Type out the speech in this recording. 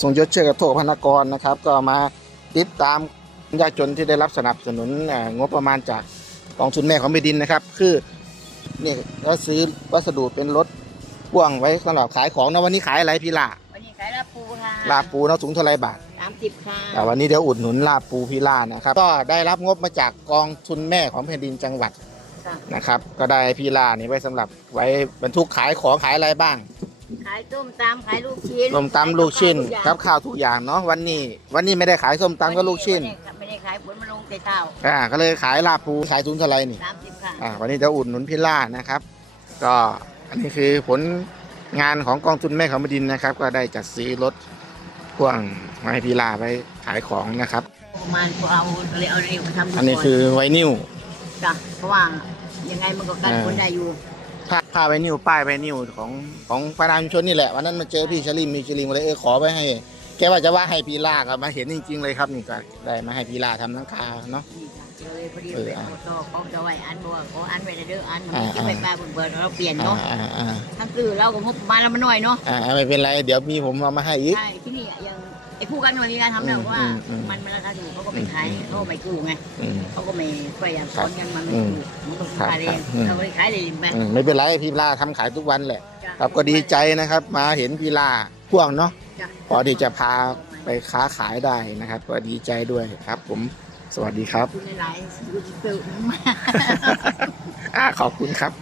ทรงยศเชื่อกระโทกพนากรนะครับ ก็มาติดตามยากจนที่ได้รับสนับสนุนเอ่องบประมาณจากกองทุนแม่ของแผ่นดินนะครับ คือนี่ก็ซื้อวัสดุเป็นรถพ่วงไว้สำหรับขายของนะวันนี้ขายอะไรพี่ล่ะวันนี้ขายลาบปูค่ะลาบปูเนาะถุงเท่าไรบาทสามสิบค่ะแต่วันนี้เดี๋ยวอุดหนุนลาบปูพี่ล่านะครับ ก็ได้รับงบมาจากกองทุนแม่ของแผ่นดินจังหวัดค่ะนะครับ ก็ได้พี่ล่านี่ไว้สำหรับไว้บรรทุกขายของขายอะไรบ้าง ขายต้มตำขายลูกชิ้นส้มตำลูกชิ้นขายกับข้าวทุกอย่างข้าวทุกอย่างเนาะวันนี้ วันนี้ไม่ได้ขายส้มตำกับลูกชิ้น ไม่ได้ขายผลมะลงแต่เช้าอ่าก็เลยขายลาบปูขายถุงเท่าไหรนี่สามสิบค่ะอ่าวันนี้จะอุดหนุนพี่ล่านะครับ ก็อันนี้คือผลงานของกองทุนแม่ของแผ่นดินนะครับ ก็ได้จัดซื้อรถพ่วงมาให้พี่ล่าไปขายของนะครับประมาณพอเอาเลยเอาเร็วมาทำดูอันนี้ก่คือไวนิวจ้ะเพราะว่ายังไงมันก็กันอ่าคนได้อยู่ ผ้าผ้าไวนิวป้ายไวนิวของของประธานชุมชนนี่แหละวันนั้นมาเจอพี่ชลิมมีชลิมเลยเออขอไปให้ แกว่าจะว่าให้พี่ล่าก็มาเห็นจริง ๆ เลยครับนี่ก็ได้มาให้พี่ล่าทำหลังคาเนาะนี่จ้ะเจอเลยพอดีเออไปอะเอาต่อเขาจะไว้อันบัวเขาอันไว้เด้ออันมันอ่าจะไปปลาเบิดๆเราเปลี่ยนอ่าเนาะอ่าอ่าทั้งซื้อเราก็งบประมาณเรามันน้อยเนาะอ่าไม่เป็นไรเดี๋ยวมีผมเอามาให้อีกใช่ที่นี่ยังไอ้คู่กันวันนี้การทำเนี่ยว่า มันมันราคาถูกเขาก็ไม่ขายเขาก็ไม่กู้ไงเขาก็ไม่พยายามซ้อนกันมันไม่ถูกมันต้องขายเองเขาไม่ขายเลยไหมไม่เป็นไรพี่ลาทำขายทุกวันแหละ ครับก็ดีใจนะครับ มาเห็นพี่ลาพ่วงเนาะพอดีจะพาไปค้าขายได้นะครับ ก็ดีใจด้วยครับ ผมสวัสดีครับคุณหลายคุณเติมมาขอบคุณครับ